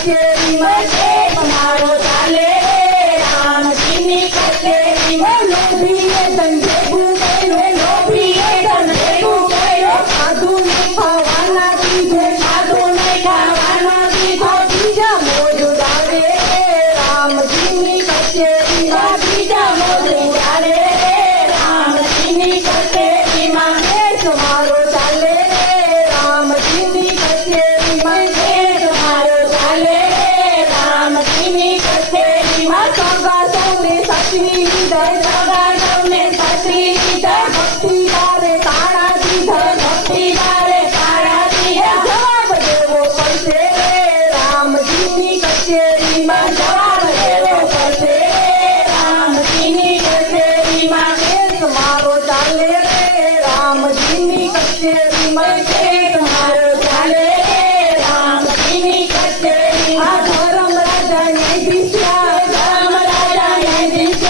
કચેરીમાં કેસ મારો ચાલે રામજીની કચેરીમાં લોભીએ ધન ભેગું કર્યું લોભીએ ધન ભેગું કર્યું સાધુ નહીં ખાવાના દીધો સાધુ નહીં ખાવાના દીધો બીજા મોઢું ગાળે રામજીની કચેરીમાં બીજા મોઢું ગાળે રામજીની કચેરીમાં કેસ મારો ચાલે રામજીની કચેરીમાં કેસ મારો ચાલે રામજીની કચેરીમાં સગા સૌને સાચવી લીધા સગા સૌને સાચવી લીધા ભક્તિદારે તાળા દીધા ભક્તિદારે તાળા દીધા જવાબ દેવો પડશે રામજીની કચેરીમાં જવાબ દેવો પડશે રામજીની કચેરીમાં કેસ મારો ચાલે રામજીની કચેરીમાં કેસ મારો ચાલે રામજીની કચેરીમાં ધર્મ રાજા ન્યાયાધીશ ધર્મ રાજા ન્યાયાધીશ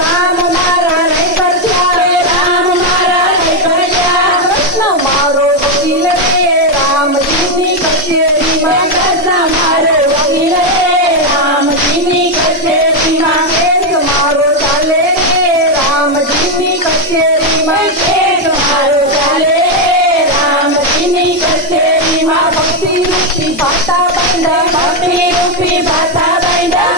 રામ મારા નહીં કરતા રામ મારા નહીં કરતા કૃષ્ણ મારો વકીલ રે રામજીની કચેરીમાં કૃષ્ણ મારો વકીલ રે રામજીની કચેરીમાં કેસ મારો ચાલે રામજીની કચેરીમાં કેસ મારો ચાલે રામજીની કચેરીમાં ભક્તિ રૂપી ભાતા બાંધા ભક્તિ રૂપી ભાતા બાંધા